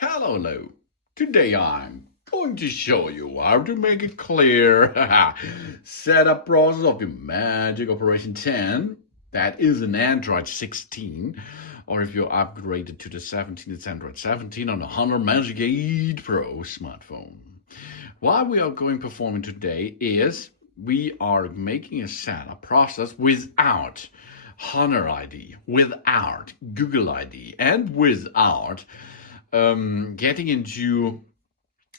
Hello. Today I'm going to show you how to make it clear setup process of your Magic Operation 10. That is an Android 16, or if you're upgraded to the 17, it's Android 17 on the HONOR Magic8 Pro smartphone. What we are going performing today is we are making a setup process without HONOR ID, without Google ID, and without getting into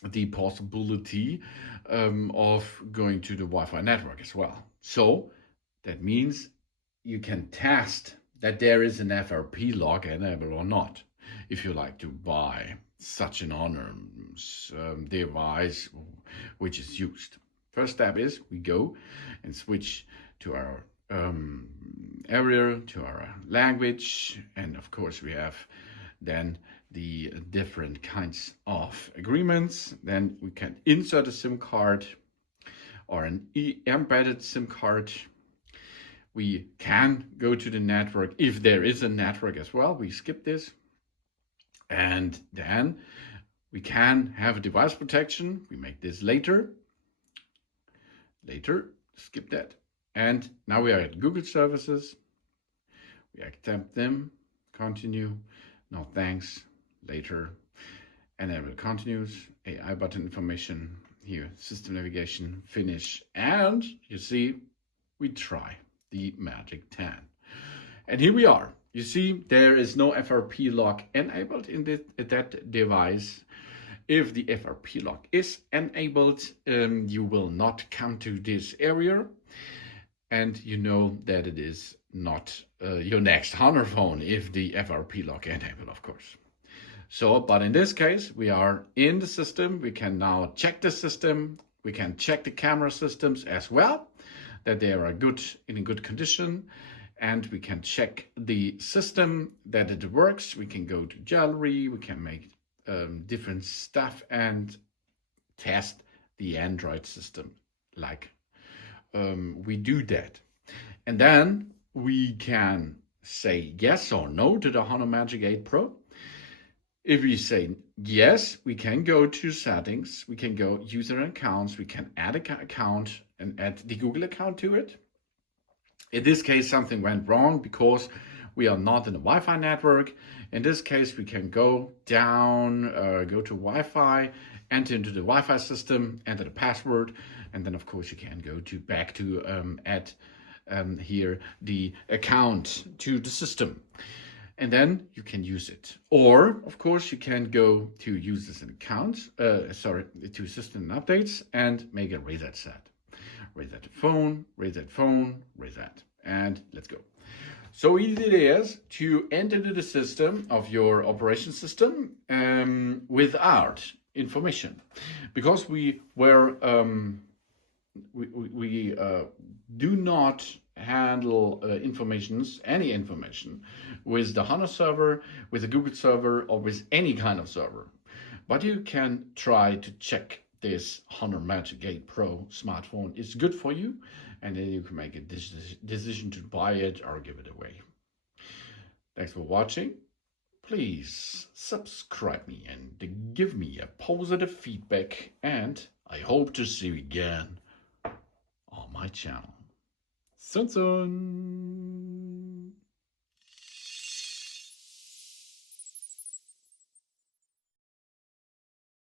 the possibility of going to the Wi-Fi network as well. So that means you can test that there is an FRP lock enabled or not, if you like to buy such an HONOR device which is used. First step is we go and switch to our area, to our language, and of course we have then the different kinds of agreements. Then we can insert a SIM card or an embedded SIM card. We can go to the network if there is a network as well. We skip this. And then we can have a device protection. We make this later. Skip that. And now we are at Google services. We accept them, continue, no thanks, later, enable continues, AI button information, here, system navigation, finish, and you see, we try the Magic 10. And here we are. You see, there is no FRP lock enabled in that device. If the FRP lock is enabled, you will not come to this area. And you know that it is not your next HONOR phone if the FRP lock enabled, of course. So, but in this case, we are in the system. We can now check the system. We can check the camera systems as well, that they are in a good condition. And we can check the system that it works. We can go to gallery. We can make different stuff and test the Android system like we do that. And then we can say yes or no to the HONOR Magic8 Pro. If we say yes, we can go to settings, we can go user accounts, we can add an account and add the Google account to it. In this case, something went wrong because we are not in the Wi-Fi network. In this case, we can go down, go to Wi-Fi, enter into the Wi-Fi system, enter the password, and then of course you can go back to add here the account to the system. And then you can use it. Or, of course, you can go to users and accounts, to system updates and make a reset set. Reset the phone, reset, and let's go. So easy it is to enter into the system of your operation system without information, because we were we do not handle any information with the HONOR server, with the Google server, or with any kind of server. But you can try to check this HONOR Magic8 Pro smartphone is good for you, and then you can make a decision to buy it or give it away. Thanks for watching. Please subscribe me and give me a positive feedback, and I hope to see you again on my channel. Soon.